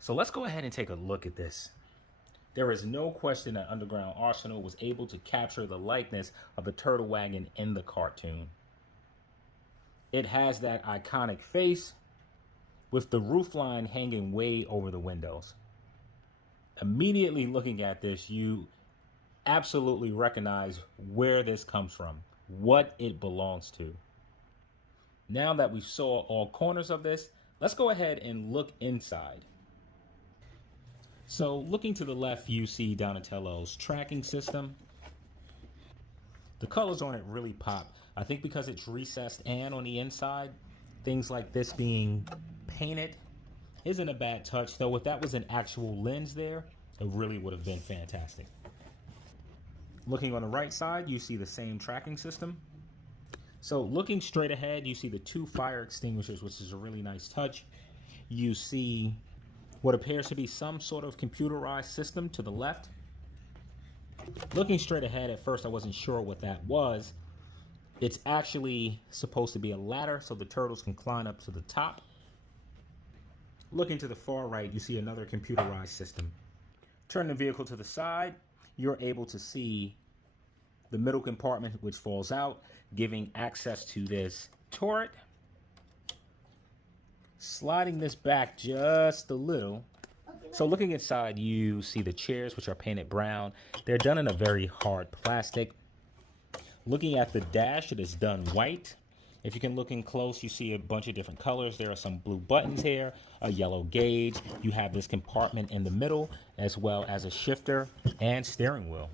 So let's go ahead and take a look at this. There is no question that Underground Arsenal was able to capture the likeness of the Turtle Wagon in the cartoon. It has that iconic face with the roofline hanging way over the windows. Immediately looking at this, you absolutely recognize where this comes from, what it belongs to. Now that we saw all corners of this, let's go ahead and look inside. So looking to the left, you see Donatello's tracking system. The colors on it really pop. I think because it's recessed and on the inside, things like this being painted isn't a bad touch, though if that was an actual lens there, it really would have been fantastic. Looking on the right side, you see the same tracking system. So looking straight ahead, you see the 2 fire extinguishers, which is a really nice touch. You see what appears to be some sort of computerized system to the left. Looking straight ahead, at first I wasn't sure what that was. It's actually supposed to be a ladder so the turtles can climb up to the top. Looking to the far right, you see another computerized system. Turn the vehicle to the side, you're able to see the middle compartment which falls out, giving access to this turret. Sliding this back just a little. So looking inside, you see the chairs, which are painted brown. They're done in a very hard plastic. Looking at the dash, it is done white. If you can look in close, you see a bunch of different colors. There are some blue buttons here, a yellow gauge. You have this compartment in the middle, as well as a shifter and steering wheel.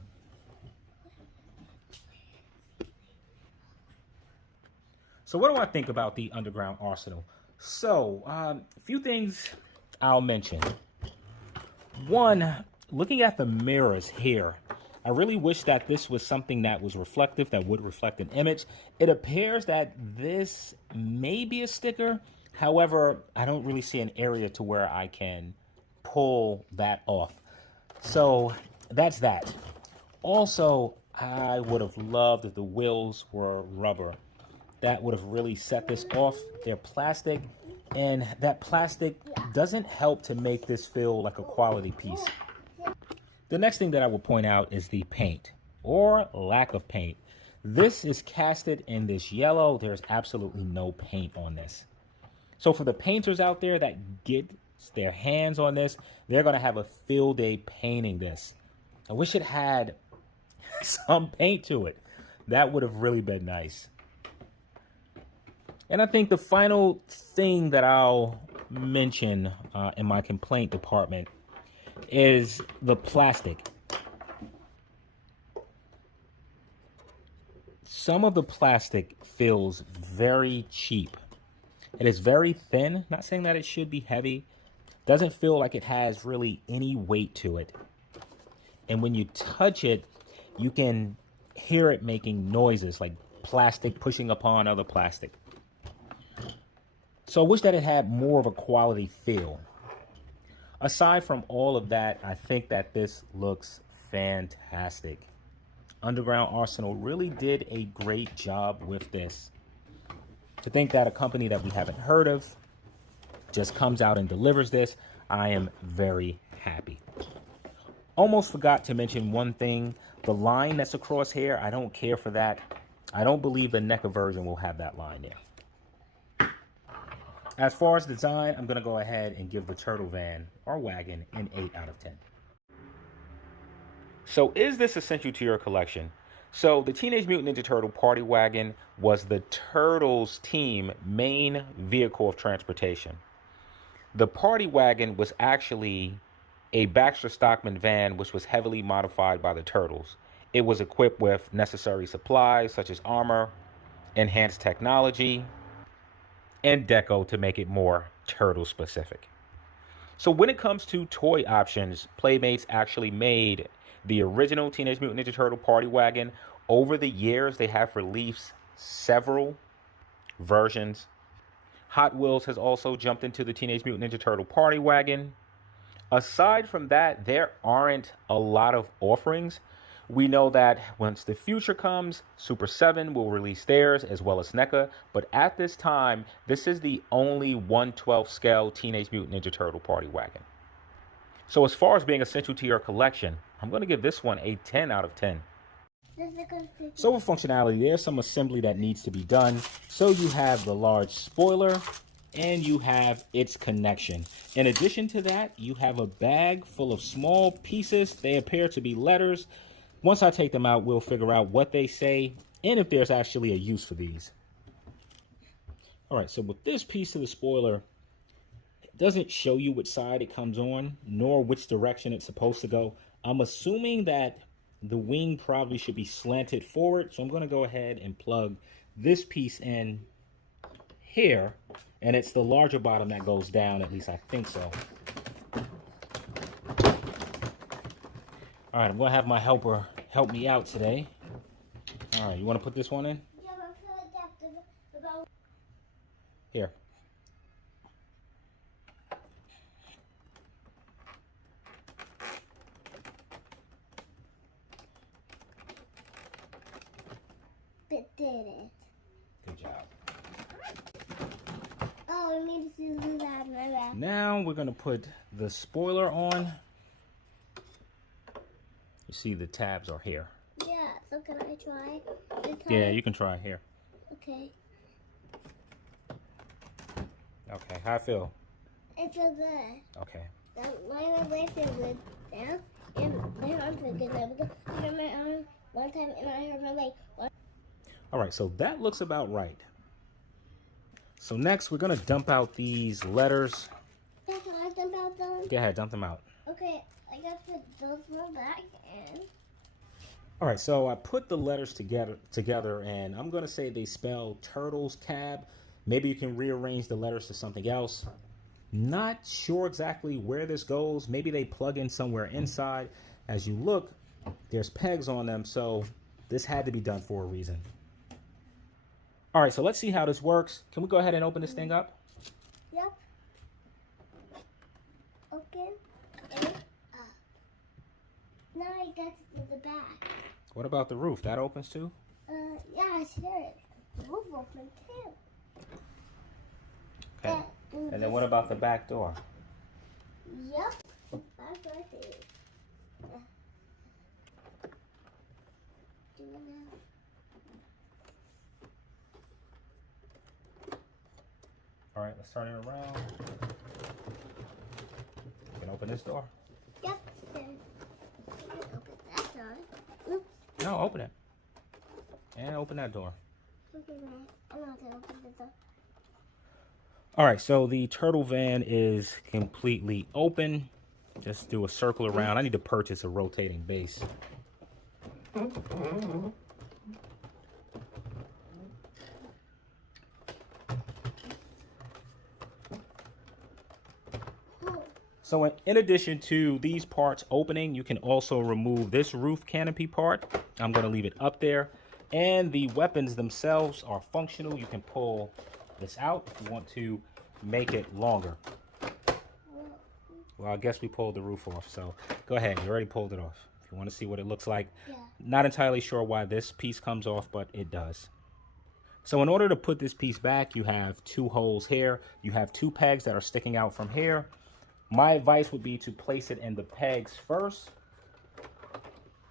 So what do I think about the Underground Arsenal? So, a few things I'll mention. One, looking at the mirrors here, I really wish that this was something that was reflective, that would reflect an image. It appears that this may be a sticker. However, I don't really see an area to where I can pull that off. So that's that. Also, I would have loved if the wheels were rubber. That would have really set this off. They're plastic, and that plastic doesn't help to make this feel like a quality piece. The next thing that I will point out is the paint, or lack of paint. This is casted in this yellow. There's absolutely no paint on this. So for the painters out there that get their hands on this, they're going to have a field day painting this. I wish it had some paint to it. That would have really been nice. And I think the final thing that I'll mention in my complaint department is the plastic. Some of the plastic feels very cheap. It is very thin. Not saying that it should be heavy. Doesn't feel like it has really any weight to it. And when you touch it, you can hear it making noises like plastic pushing upon other plastic. So I wish that it had more of a quality feel. Aside from all of that, I think that this looks fantastic. Underground Arsenal really did a great job with this. To think that a company that we haven't heard of just comes out and delivers this, I am very happy. Almost forgot to mention one thing. The line that's across here, I don't care for that. I don't believe the Neca version will have that line there. As far as design, I'm going to go ahead and give the Turtle Van, or Wagon, an 8 out of 10. So is this essential to your collection? So the Teenage Mutant Ninja Turtle Party Wagon was the Turtles team main vehicle of transportation. The Party Wagon was actually a Baxter Stockman van which was heavily modified by the Turtles. It was equipped with necessary supplies such as armor, enhanced technology, and deco to make it more turtle specific. So when it comes to toy options, Playmates actually made the original Teenage Mutant Ninja Turtle Party Wagon. Over the years, they have released several versions. Hot Wheels has also jumped into the Teenage Mutant Ninja Turtle Party Wagon. Aside from that, there aren't a lot of offerings. We know that once the future comes, Super 7 will release theirs as well as Neca. But at this time, this is the only 1/12 scale Teenage Mutant Ninja Turtle Party Wagon. So as far as being essential to your collection, I'm going to give this one a 10 out of 10. So for functionality, there's some assembly that needs to be done. So you have the large spoiler and you have its connection. In addition to that, you have a bag full of small pieces. They appear to be letters. Once I take them out, we'll figure out what they say and if there's actually a use for these. All right, so with this piece of the spoiler, it doesn't show you which side it comes on, nor which direction it's supposed to go. I'm assuming that the wing probably should be slanted forward, so I'm going to go ahead and plug this piece in here, and it's the larger bottom that goes down, at least I think so. All right, I'm going to have my helper help me out today. All right, you want to put this one in? Yeah, but I feel like about... Here. It did it. Good job. Oh, I need to do that. My bad. Now we're going to put the spoiler on. You see the tabs are here. Yeah, so can I try? Yeah, you can try here. Okay. Okay, how I feel? It feels good. Okay. My leg feels good now, and my arm feels good now because I hurt my arm one time and I hurt my leg. All right, so that looks about right. So next, we're going to dump out these letters. Yeah, can I dump out those? Go ahead, dump them out. Okay, I got to put those one back in. All right, so I put the letters together, and I'm going to say they spell turtles cab. Maybe you can rearrange the letters to something else. Not sure exactly where this goes. Maybe they plug in somewhere inside. As you look, there's pegs on them, so this had to be done for a reason. All right, so let's see how this works. Can we go ahead and open this thing up? Yep. Open and up. Now I got to the back. What about the roof? That opens too? Yeah, sure. The roof open too. Okay. And then what about the back door? Yep. That's right there. Do it now. All right, let's turn it around. You can open this door. Yep. So, you can open that door. Oops. No, open it. And open that door. Okay, I'm not gonna open this door. All right, so the turtle van is completely open. Just do a circle around. I need to purchase a rotating base. So in addition to these parts opening, you can also remove this roof canopy part. I'm going to leave it up there. And the weapons themselves are functional. You can pull this out if you want to make it longer. Well, I guess we pulled the roof off, so go ahead. You already pulled it off. If you want to see what it looks like. Yeah. Not entirely sure why this piece comes off, but it does. So in order to put this piece back, you have two holes here. You have two pegs that are sticking out from here. My advice would be to place it in the pegs first.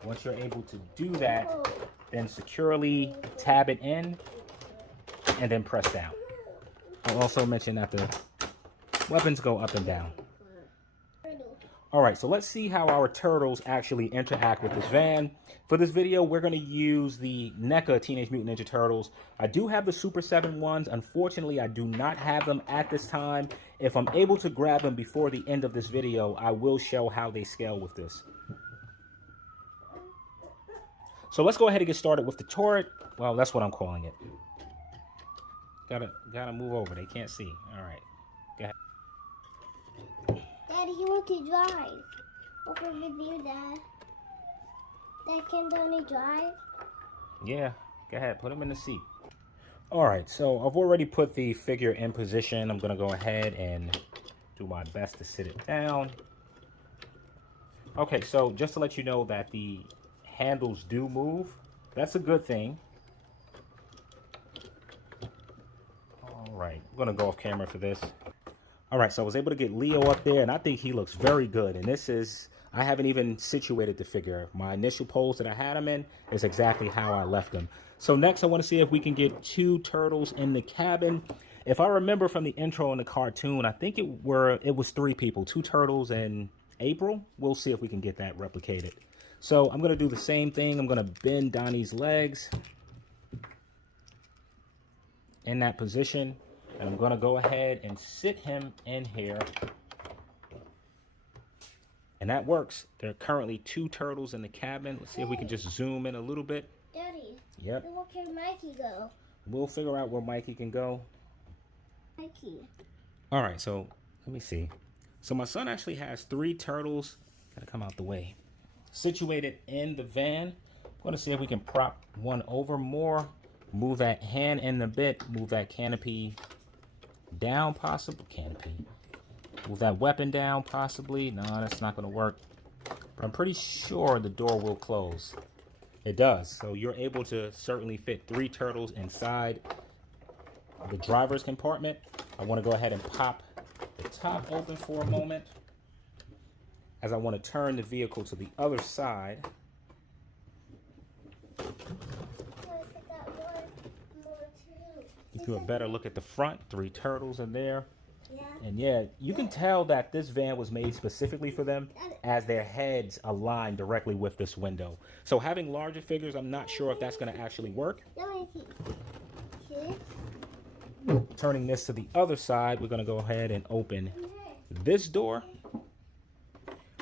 Once you're able to do that, then securely tab it in and then press down. I'll also mention that the weapons go up and down. All right, so let's see how our turtles actually interact with this van. For this video, we're going to use the Neca Teenage Mutant Ninja Turtles. I do have the Super 7 ones. Unfortunately, I do not have them at this time. If I'm able to grab them before the end of this video, I will show how they scale with this. So let's go ahead and get started with the turret. Well, that's what I'm calling it. Gotta move over. They can't see. All right. Go ahead. Daddy, he wants to drive. Over review, Dad. Dad, can Donnie drive? Yeah, go ahead. Put him in the seat. All right, so I've already put the figure in position. I'm going to go ahead and do my best to sit it down. Okay, so just to let you know that the handles do move. That's a good thing. All right, I'm going to go off camera for this. All right, so I was able to get Leo up there, and I think he looks very good. And this is, I haven't even situated the figure. My initial pose that I had him in is exactly how I left him. So next, I want to see if we can get 2 turtles in the cabin. If I remember from the intro in the cartoon, I think it was 3 people, 2 turtles and April. We'll see if we can get that replicated. So I'm going to do the same thing. I'm going to bend Donnie's legs in that position. And I'm going to go ahead and sit him in here. And that works. There are currently 2 turtles in the cabin. Let's see if we can just zoom in a little bit. Daddy. Yep. Where can Mikey go? We'll figure out where Mikey can go. Mikey. All right, so let me see. So my son actually has 3 turtles. Gotta come out the way. Situated in the van. I'm going to see if we can prop one over more. Move that hand in a bit. Move that canopy down, possibly. Move that weapon down, possibly. No, that's not going to work. But I'm pretty sure the door will close. It does. So you're able to certainly fit 3 turtles inside the driver's compartment. I want to go ahead and pop the top open for a moment, as I want to turn the vehicle to the other side. Do a better look at the front. 3 turtles in there. Yeah. And yeah, you can tell that this van was made specifically for them, as their heads align directly with this window. So having larger figures, I'm not sure if that's going to actually work. Turning this to the other side, we're going to go ahead and open this door.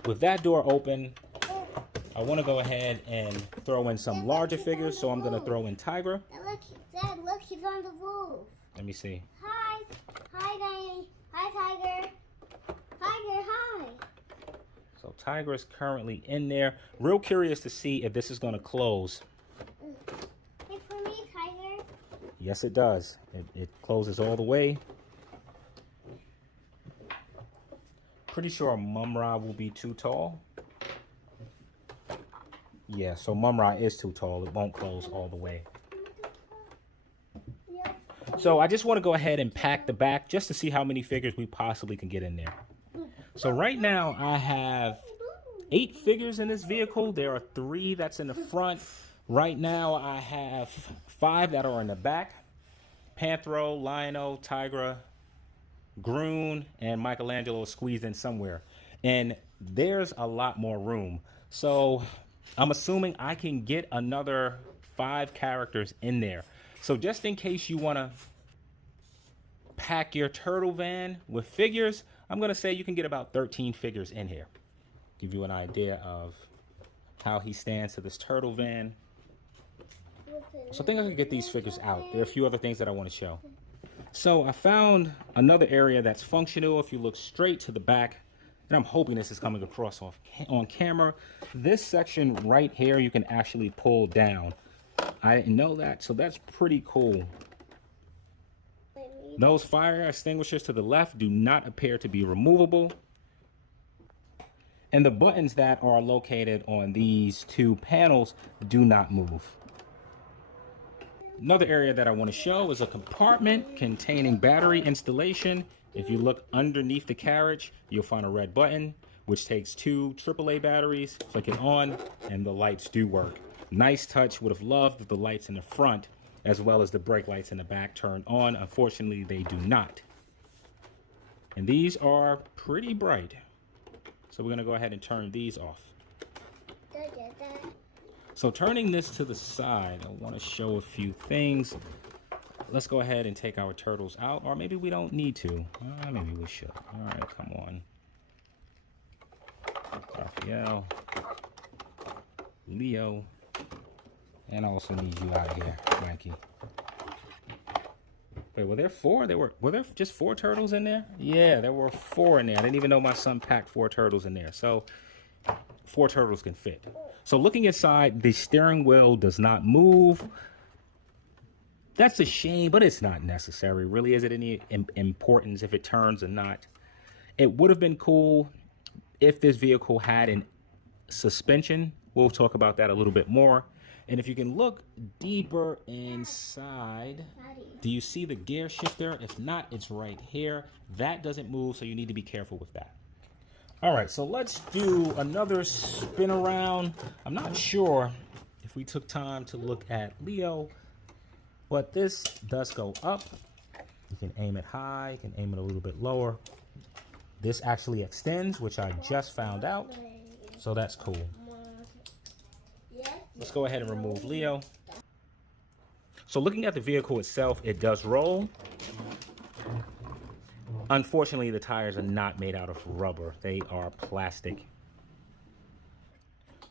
With that door open, I want to go ahead and throw in some larger figures. So I'm going to throw in Tigra. Dad, look, he's on the roof. Let me see. Hi. Hi, Daddy. Hi, Tiger. Tiger, hi. So Tiger is currently in there. Real curious to see if this is going to close. Hey, for me, Tiger. Yes, it does. It closes all the way. Pretty sure Mumra will be too tall. Yeah, so Mumra is too tall. It won't close all the way. So I just want to go ahead and pack the back just to see how many figures we possibly can get in there. So right now I have 8 figures in this vehicle. There are 3 that's in the front. Right now I have 5 that are in the back. Panthro, Lionel, Tigra, Groon, and Michelangelo squeezed in somewhere. And there's a lot more room. So I'm assuming I can get another 5 characters in there. So just in case you want to pack your turtle van with figures, I'm going to say you can get about 13 figures in here. Give you an idea of how he stands to this turtle van. So I think I can get these figures out. There are a few other things that I want to show. So I found another area that's functional. If you look straight to the back, and I'm hoping this is coming across on camera, this section right here you can actually pull down. I didn't know that, so that's pretty cool. Those fire extinguishers to the left do not appear to be removable. And the buttons that are located on these 2 panels do not move. Another area that I want to show is a compartment containing battery installation. If you look underneath the carriage, you'll find a red button, which takes 2 AAA batteries. Click it on, and the lights do work. Nice touch. Would have loved if the lights in the front, as well as the brake lights in the back, turned on. Unfortunately, they do not. And these are pretty bright. So we're going to go ahead and turn these off. So turning this to the side, I want to show a few things. Let's go ahead and take our turtles out, or maybe we don't need to. Maybe we should. All right, come on. Raphael, Leo, and I also need you out of here, Mikey. Wait, were there 4? Were there just 4 turtles in there? Yeah, there were 4 in there. I didn't even know my son packed 4 turtles in there. So 4 turtles can fit. So looking inside, the steering wheel does not move. That's a shame, but it's not necessary. Really, is it any importance if it turns or not? It would have been cool if this vehicle had an suspension. We'll talk about that a little bit more. And if you can look deeper inside, do you see the gear shifter? If not, it's right here. That doesn't move, so you need to be careful with that. All right, so let's do another spin around. I'm not sure if we took time to look at Leo, but this does go up. You can aim it high, you can aim it a little bit lower. This actually extends, which I just found out, so that's cool. Let's go ahead and remove Leo. So looking at the vehicle itself, it does roll. Unfortunately, the tires are not made out of rubber. They are plastic.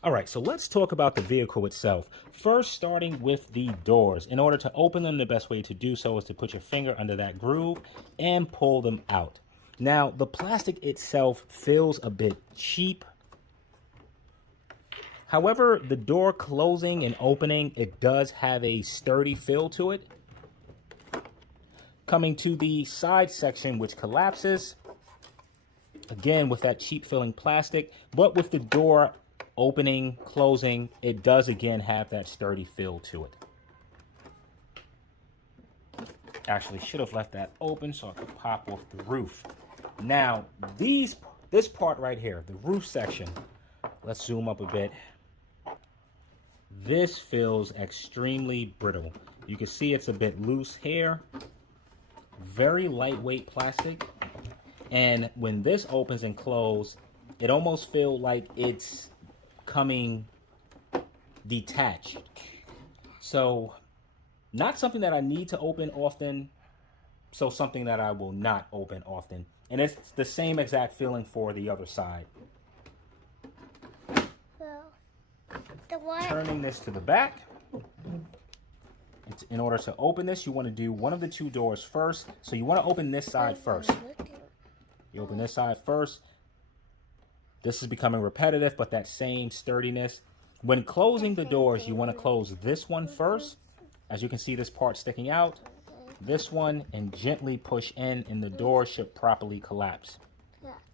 All right, so let's talk about the vehicle itself. First, starting with the doors. In order to open them, the best way to do so is to put your finger under that groove and pull them out. Now, the plastic itself feels a bit cheap. However, the door closing and opening, it does have a sturdy feel to it. Coming to the side section, which collapses, again with that cheap feeling plastic, but with the door opening, closing, it does again have that sturdy feel to it. Actually, should have left that open so I could pop off the roof. Now, this part right here, the roof section, let's zoom up a bit. This feels extremely brittle. You can see it's a bit loose here. Very lightweight plastic. And when this opens and closes, it almost feels like it's coming detached. So, not something that I need to open often. So something that I will not open often. And it's the same exact feeling for the other side. Turning this to the back. In order to open this, you want to do one of the two doors first. So you want to open this side first. You open this side first. This is becoming repetitive, but that same sturdiness. When closing the doors, you want to close this one first. As you can see, this part sticking out. This one, and gently push in, and the door should properly collapse.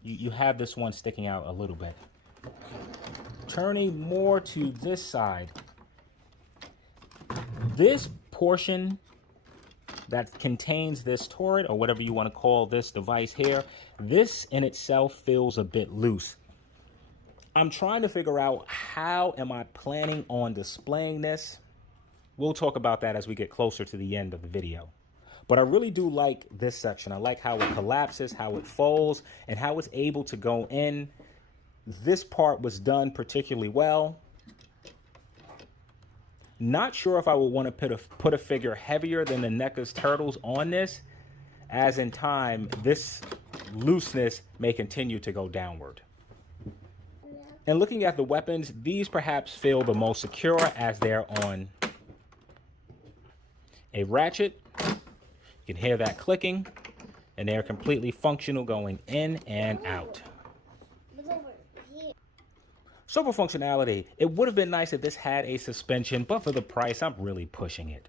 You have this one sticking out a little bit. Turning more to this side. This portion that contains this turret, or whatever you want to call this device here, this in itself feels a bit loose. I'm trying to figure out how am I planning on displaying this. We'll talk about that as we get closer to the end of the video. But I really do like this section. I like how it collapses, how it folds, and how it's able to go in. This part was done particularly well. Not sure if I would want to put a figure heavier than the Neca's turtles on this, as in time, this looseness may continue to go downward. And looking at the weapons, these perhaps feel the most secure as they're on a ratchet. You can hear that clicking, and they're completely functional going in and out. So for functionality, it would have been nice if this had a suspension, but for the price, I'm really pushing it.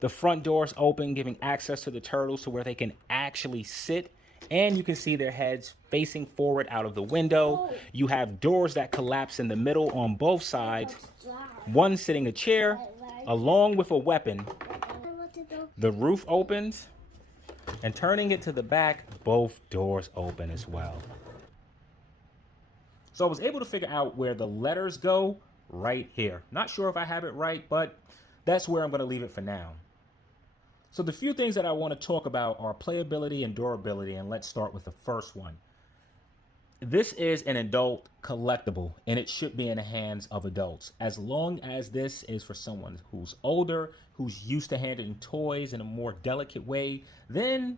The front doors open, giving access to the turtles to where they can actually sit, and you can see their heads facing forward out of the window. You have doors that collapse in the middle on both sides, one sitting a chair, along with a weapon. The roof opens, and turning it to the back, both doors open as well. So I was able to figure out where the letters go right here. Not sure if I have it right, but that's where I'm going to leave it for now. So the few things that I want to talk about are playability and durability, and let's start with the first one. This is an adult collectible, and it should be in the hands of adults. As long as this is for someone who's older, who's used to handling toys in a more delicate way, then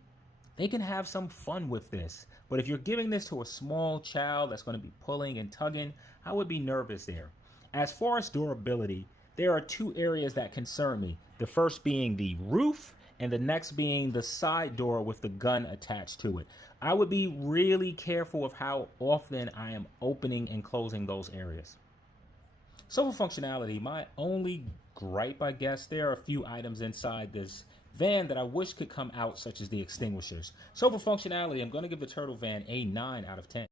they can have some fun with this. But if you're giving this to a small child that's going to be pulling and tugging, I would be nervous there. As far as durability, there are two areas that concern me. The first being the roof, and the next being the side door with the gun attached to it. I would be really careful of how often I am opening and closing those areas. So for functionality, my only gripe, I guess, there are a few items inside this van that I wish could come out, such as the extinguishers. So for functionality, I'm going to give the Turtle Van a 9 out of 10.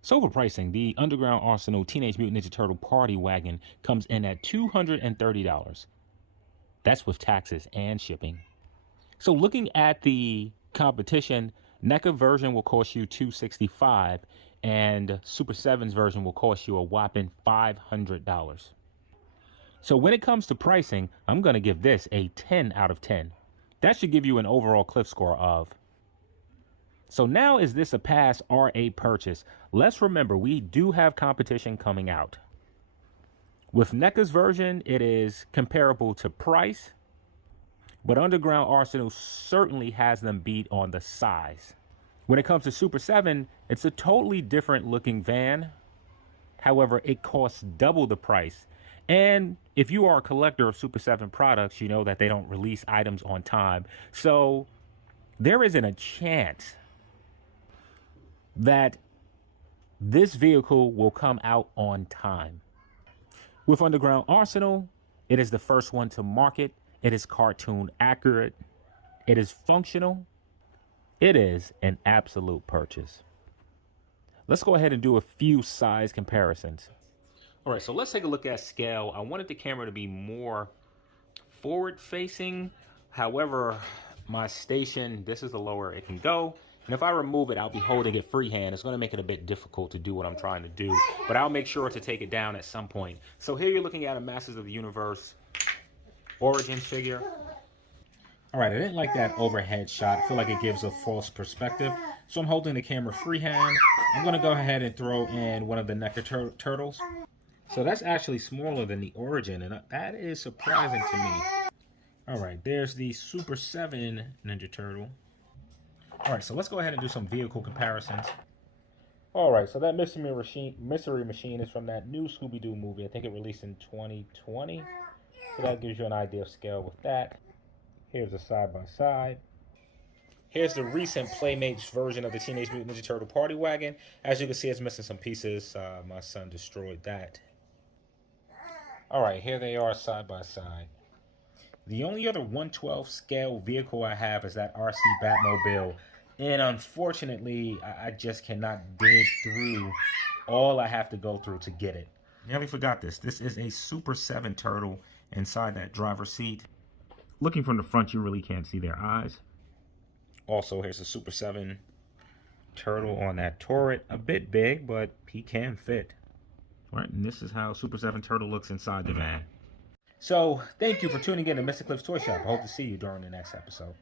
So for pricing, the Underground Arsenal Teenage Mutant Ninja Turtle Party Wagon comes in at $230. That's with taxes and shipping. So looking at the competition, Neca version will cost you $265 and Super 7's version will cost you a whopping $500. So when it comes to pricing, I'm going to give this a 10 out of 10. That should give you an overall cliff score of. So now, is this a pass or a purchase? Let's remember, we do have competition coming out. With Neca's version, it is comparable to price, but Underground Arsenal certainly has them beat on the size. When it comes to Super 7, it's a totally different looking van. However, it costs double the price. And if you are a collector of Super 7 products, you know that they don't release items on time. So there isn't a chance that this vehicle will come out on time. With Underground Arsenal, it is the first one to market. It is cartoon accurate. It is functional. It is an absolute purchase. Let's go ahead and do a few size comparisons. All right, so let's take a look at scale. I wanted the camera to be more forward facing. However, my station, this is the lower it can go. And if I remove it, I'll be holding it freehand. It's going to make it a bit difficult to do what I'm trying to do, but I'll make sure to take it down at some point. So here you're looking at a Masters of the Universe Origin figure. All right, I didn't like that overhead shot. I feel like it gives a false perspective. So I'm holding the camera freehand. I'm going to go ahead and throw in one of the Neca turtles. So that's actually smaller than the Origin, and that is surprising to me. All right, there's the Super 7 Ninja Turtle. All right, so let's go ahead and do some vehicle comparisons. All right, so that mystery machine is from that new Scooby-Doo movie. I think it released in 2020. So that gives you an idea of scale with that. Here's a side-by-side. Here's the recent Playmates version of the Teenage Mutant Ninja Turtle Party Wagon. As you can see, it's missing some pieces. My son destroyed that. All right, here they are side-by-side. The only other 1/12 scale vehicle I have is that RC Batmobile. And unfortunately, I just cannot dig through all I have to go through to get it. Nearly forgot this. This is a Super 7 turtle inside that driver's seat. Looking from the front, you really can't see their eyes. Also, here's a Super 7 turtle on that turret. A bit big, but he can fit. All right, and this is how Super 7 turtle looks inside the van. So, thank you for tuning in to Mr. Cliff's Toy Shop. I hope to see you during the next episode.